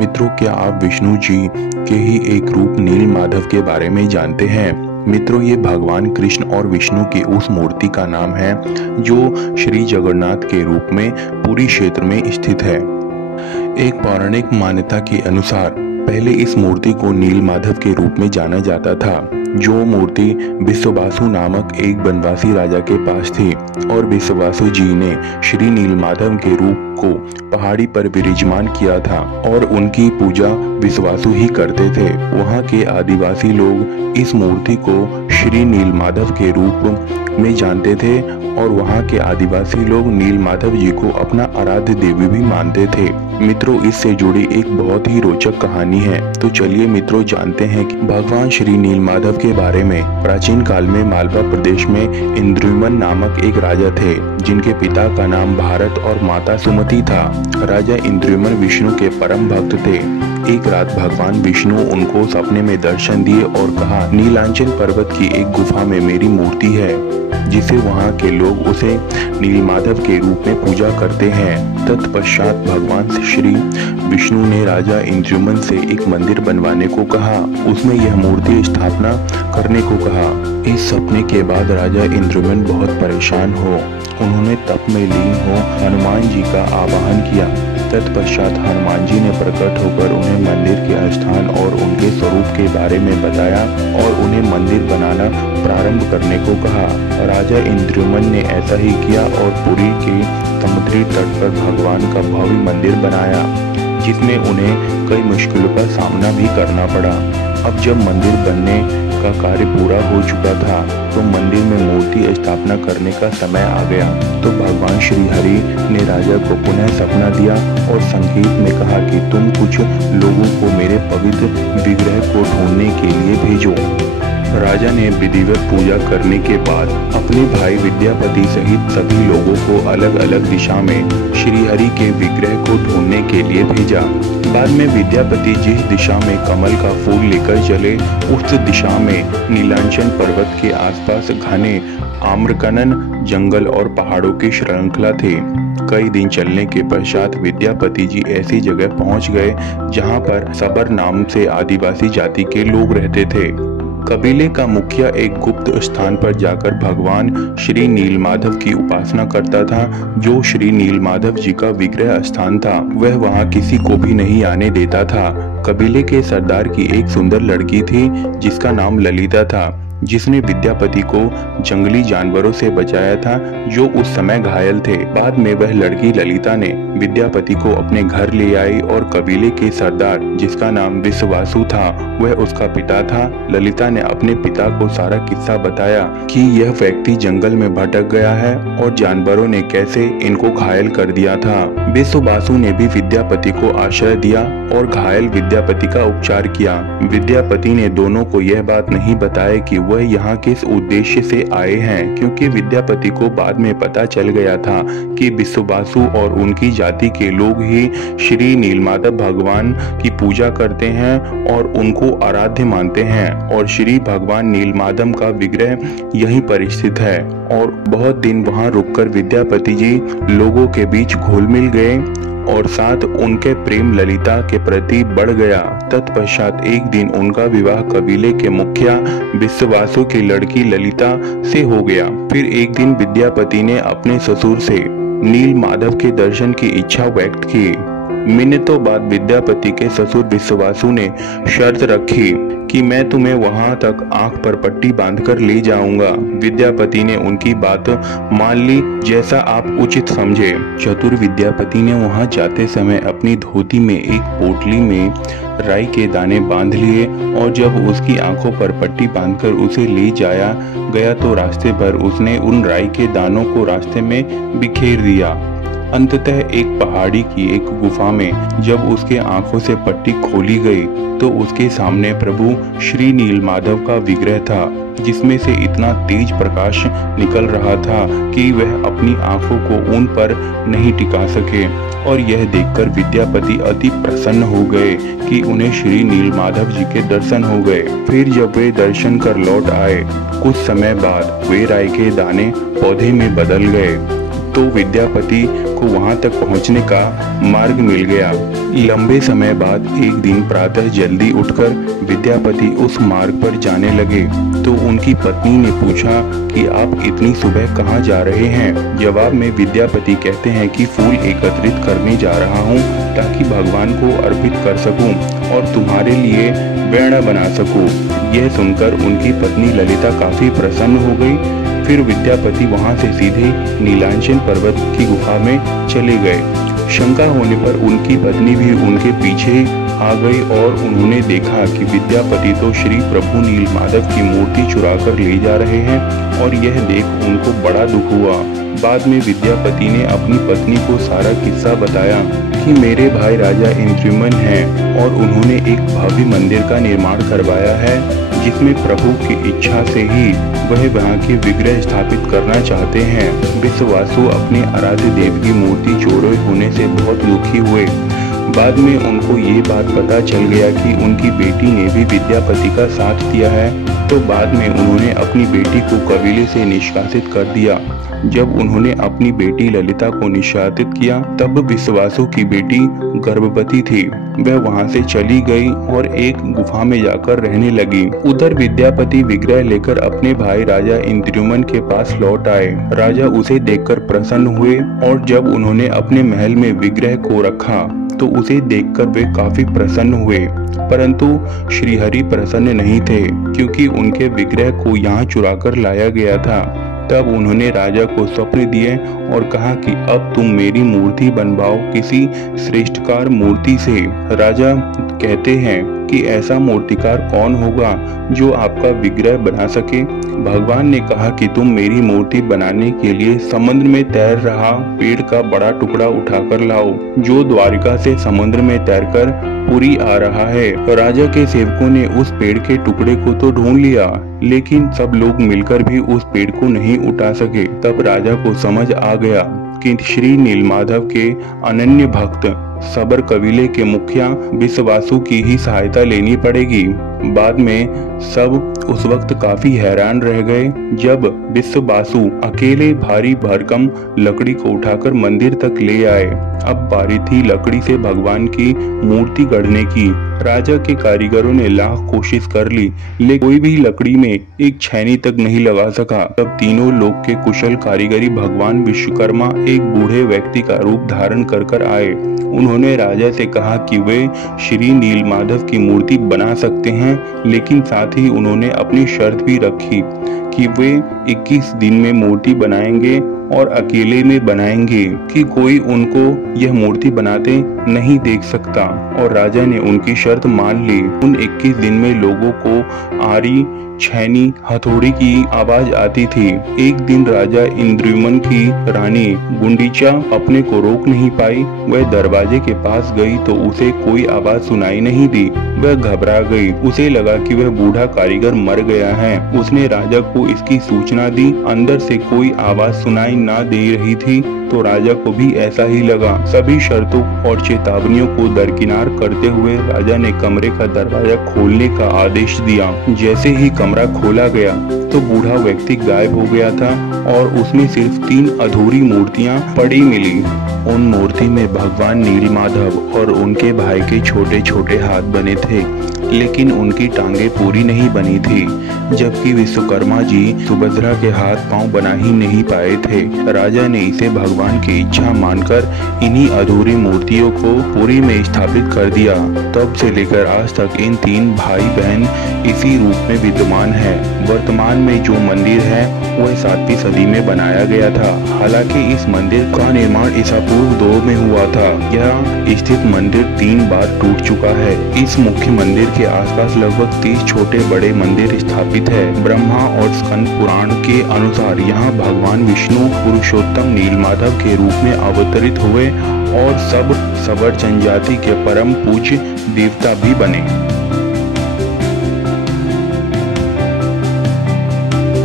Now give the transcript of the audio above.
मित्रों, क्या आप विष्णु जी के ही एक रूप नील माधव के बारे में जानते हैं? मित्रों, ये भगवान कृष्ण और विष्णु की उस मूर्ति का नाम है जो श्री जगन्नाथ के रूप में पुरी क्षेत्र में स्थित है। एक पौराणिक मान्यता के अनुसार पहले इस मूर्ति को नील माधव के रूप में जाना जाता था, जो मूर्ति विश्वावसु नामक एक वनवासी राजा के पास थी और विश्वावसु जी ने श्री नील माधव के रूप को पहाड़ी पर विराजमान किया था और उनकी पूजा विश्वावसु ही करते थे। वहाँ के आदिवासी लोग इस मूर्ति को श्री नील माधव के रूप में जानते थे और वहाँ के आदिवासी लोग नील माधव जी को अपना आराध्य देवी भी मानते थे। मित्रों, इससे जुड़ी एक बहुत ही रोचक कहानी है। तो चलिए मित्रों, जानते हैं कि भगवान श्री नील माधव के बारे में। प्राचीन काल में मालवा प्रदेश में इंद्रुमन नामक एक राजा थे, जिनके पिता का नाम भारत और माता सुमति था। राजा इंद्रुमन विष्णु के परम भक्त थे। एक रात भगवान विष्णु उनको सपने में दर्शन दिए और कहा, नीलांचल पर्वत की एक गुफा में मेरी मूर्ति है, जिसे वहाँ के लोग उसे नील माधव के रूप में पूजा करते हैं। तत्पश्चात भगवान श्री विष्णु ने राजा इंद्रुमन से एक मंदिर बनवाने को कहा, उसमें यह मूर्ति स्थापना करने को कहा। इस सपने के बाद राजा इंद्रुमन बहुत परेशान हो उन्होंने तप में लीन हो हनुमान जी का आवाहन किया। तत्पश्चात हनुमान जी ने प्रकट होकर उन्हें मंदिर के स्थान और उनके स्वरूप के बारे में बताया और उन्हें मंदिर बनाना प्रारंभ करने को कहा। राजा इंद्रुमन ने ऐसा ही किया और पुरी के समुद्री तट पर भगवान का भव्य मंदिर बनाया, जिसमें उन्हें कई मुश्किलों का सामना भी करना पड़ा। अब जब मंदिर बनने का कार्य पूरा हो चुका था तो मंदिर में मूर्ति स्थापना करने का समय आ गया। तो भगवान श्री हरि ने राजा को पुनः सपना दिया और संकेत में कहा कि तुम कुछ लोगों को मेरे पवित्र विग्रह को ढूंढने के लिए भेजो। राजा ने विधिवत पूजा करने के बाद अपने भाई विद्यापति सहित सभी लोगों को अलग अलग दिशा में श्री हरि के विग्रह को ढूंढने के लिए भेजा। बाद में विद्यापति जिस दिशा में कमल का फूल लेकर चले, उस दिशा में नीलांचल पर्वत के आसपास घने आम्रकानन जंगल और पहाड़ों की श्रृंखला थे। कई दिन चलने के पश्चात विद्यापति जी ऐसी जगह पहुंच गए जहां पर सबर नाम से आदिवासी जाति के लोग रहते थे। कबीले का मुखिया एक गुप्त स्थान पर जाकर भगवान श्री नील माधव की उपासना करता था, जो श्री नील माधव जी का विग्रह स्थान था। वह वहां किसी को भी नहीं आने देता था। कबीले के सरदार की एक सुंदर लड़की थी जिसका नाम ललिता था, जिसने विद्यापति को जंगली जानवरों से बचाया था जो उस समय घायल थे। बाद में वह लड़की ललिता ने विद्यापति को अपने घर ले आई और कबीले के सरदार, जिसका नाम विश्वावसु था, वह उसका पिता था। ललिता ने अपने पिता को सारा किस्सा बताया कि यह व्यक्ति जंगल में भटक गया है और जानवरों ने कैसे इनको घायल कर दिया था। विश्वावसु ने भी विद्यापति को आश्रय दिया और घायल विद्यापति का उपचार किया। विद्यापति ने दोनों को यह बात नहीं बताया कि वह यहाँ किस उद्देश्य से आए हैं, क्योंकि विद्यापति को बाद में पता चल गया था कि विश्वावसु और उनकी जाति के लोग ही श्री नीलमाधव भगवान की पूजा करते हैं और उनको आराध्य मानते हैं और श्री भगवान नीलमाधव का विग्रह यहीं पर स्थित है। और बहुत दिन वहां रुककर विद्यापति जी लोगों के बीच घुल मिल गए और साथ उनके प्रेम ललिता के प्रति बढ़ गया। तत्पश्चात एक दिन उनका विवाह कबीले के मुखिया विश्वावसु की लड़की ललिता से हो गया। फिर एक दिन विद्यापति ने अपने ससुर से नील माधव के दर्शन की इच्छा व्यक्त की। मिन्नतों बाद विद्यापति के ससुर विश्वावसु ने शर्त रखी कि मैं तुम्हें वहां तक आंख पर पट्टी बांधकर ले जाऊंगा। विद्यापति ने उनकी बात मान ली, जैसा आप उचित समझे। चतुर विद्यापति ने वहां जाते समय अपनी धोती में एक पोटली में राई के दाने बांध लिए और जब उसकी आंखों पर पट्टी बांधकर उसे ले जाया गया तो रास्ते पर उसने उन राई के दानों को रास्ते में बिखेर दिया। अंततः एक पहाड़ी की एक गुफा में जब उसके आंखों से पट्टी खोली गई तो उसके सामने प्रभु श्री नीलमाधव का विग्रह था, जिसमें से इतना तेज प्रकाश निकल रहा था कि वह अपनी आंखों को उन पर नहीं टिका सके। और यह देखकर विद्यापति अति प्रसन्न हो गए कि उन्हें श्री नीलमाधव जी के दर्शन हो गए। फिर जब वे दर्शन कर लौट आए, कुछ समय बाद वे राई के दाने पौधे में बदल गए। तो विद्यापति को वहां तक पहुंचने का मार्ग मिल गया। लंबे समय बाद एक दिन प्रातः जल्दी उठकर विद्यापति उस मार्ग पर जाने लगे तो उनकी पत्नी ने पूछा कि आप इतनी सुबह कहाँ जा रहे हैं। जवाब में विद्यापति कहते हैं कि फूल एकत्रित करने जा रहा हूँ ताकि भगवान को अर्पित कर सकूं और तुम्हारे लिए बेड़ा बना सकूं। यह सुनकर उनकी पत्नी ललिता काफी प्रसन्न हो गई। फिर विद्यापति वहां से सीधे नीलांचन पर्वत की गुफा में चले गए। शंका होने पर उनकी पत्नी भी उनके पीछे आ गई और उन्होंने देखा कि विद्यापति तो श्री प्रभु नीलमाधव की मूर्ति चुरा कर ले जा रहे हैं और यह देख उनको बड़ा दुख हुआ। बाद में विद्यापति ने अपनी पत्नी को सारा किस्सा बताया कि मेरे भाई राजा इंद्रुमन हैं और उन्होंने एक भव्य मंदिर का निर्माण करवाया है जिसमें प्रभु की इच्छा से ही वह वहाँ के विग्रह स्थापित करना चाहते हैं। विश्वासु अपने आराध्य देव की मूर्ति चोरी होने से बहुत दुखी हुए। बाद में उनको ये बात पता चल गया कि उनकी बेटी ने भी विद्यापति का साथ दिया है, तो बाद में उन्होंने अपनी बेटी को कबीले से निष्कासित कर दिया। जब उन्होंने अपनी बेटी ललिता को निष्कासित किया तब विश्वासु की बेटी गर्भवती थी। वह वहां से चली गई और एक गुफा में जाकर रहने लगी। उधर विद्यापति विग्रह लेकर अपने भाई राजा इंद्रुमन के पास लौट आए। राजा उसे देखकर प्रसन्न हुए और जब उन्होंने अपने महल में विग्रह को रखा तो उसे देखकर वे काफी प्रसन्न हुए, परंतु श्रीहरि प्रसन्न नहीं थे क्योंकि उनके विग्रह को यहाँ चुराकर लाया गया था। तब उन्होंने राजा को स्वप्न दिए और कहा कि अब तुम मेरी मूर्ति बनवाओ किसी श्रेष्ठकार मूर्ति से। राजा कहते हैं कि ऐसा मूर्तिकार कौन होगा जो आपका विग्रह बना सके। भगवान ने कहा कि तुम मेरी मूर्ति बनाने के लिए समुद्र में तैर रहा पेड़ का बड़ा टुकड़ा उठाकर लाओ जो द्वारिका से समुद्र में तैरकर पुरी आ रहा है। राजा के सेवकों ने उस पेड़ के टुकड़े को तो ढूंढ लिया, लेकिन सब लोग मिलकर भी उस पेड़ को नहीं उठा सके। तब राजा को समझ आ गया कि श्री नीलमाधव के अनन्य भक्त सबर कबीले के मुखिया विश्वासु की ही सहायता लेनी पड़ेगी। बाद में सब उस वक्त काफी हैरान रह गए जब विश्वासु अकेले भारी भरकम लकड़ी को उठाकर मंदिर तक ले आए। अब बारी थी लकड़ी से भगवान की मूर्ति गढ़ने की। राजा के कारीगरों ने लाख कोशिश कर ली, लेकिन कोई भी लकड़ी में एक छैनी तक नहीं लगा सका। तब तीनों लोग के कुशल कारीगरी भगवान विश्वकर्मा एक बूढ़े व्यक्ति का रूप धारण कर आए। उन्होंने राजा से कहा कि वे श्री नीलमाधव की मूर्ति बना सकते हैं, लेकिन साथ ही उन्होंने अपनी शर्त भी रखी कि वे 21 दिन में मूर्ति बनाएंगे और अकेले में बनाएंगे कि कोई उनको यह मूर्ति बनाते नहीं देख सकता। और राजा ने उनकी शर्त मान ली। उन 21 दिन में लोगों को आरी छैनी हथौड़ी की आवाज आती थी। एक दिन राजा इंद्रुमन की रानी गुंडीचा अपने को रोक नहीं पाई। वह दरवाजे के पास गई तो उसे कोई आवाज सुनाई नहीं दी। वह घबरा गई। उसे लगा कि वह बूढ़ा कारीगर मर गया है। उसने राजा को इसकी सूचना दी। अंदर से कोई आवाज सुनाई ना दे रही थी तो राजा को भी ऐसा ही लगा। सभी शर्तों और चेतावनियों को दरकिनार करते हुए राजा ने कमरे का दरवाजा खोलने का आदेश दिया। जैसे ही कमरा खोला गया तो बूढ़ा व्यक्ति गायब हो गया था और उसमें सिर्फ 3 अधूरी मूर्तियां पड़ी मिली। उन मूर्ति में भगवान नीलमाधव और उनके भाई के छोटे छोटे हाथ बने थे, लेकिन उनकी टांगे पूरी नहीं बनी थी, जबकि विश्वकर्मा जी सुभद्रा के हाथ पांव बना ही नहीं पाए थे। राजा ने इसे भगवान की इच्छा मानकर इन्हीं अधूरी मूर्तियों को पुरी में स्थापित कर दिया। तब से लेकर आज तक इन 3 भाई बहन इसी रूप में विद्यमान है। वर्तमान में जो मंदिर है वह 7वीं सदी में बनाया गया था। हालांकि इस मंदिर का निर्माण ईसा पूर्व 2 में हुआ था। यह स्थित मंदिर 3 बार टूट चुका है। इस मुख्य मंदिर के आसपास लगभग 30 छोटे बड़े मंदिर स्थापित है। ब्रह्मा और स्कंद पुराण के अनुसार यहाँ भगवान विष्णु पुरुषोत्तम नीलमाधव के रूप में अवतरित हुए और सब सबर जनजाति के परम पूज्य देवता भी बने।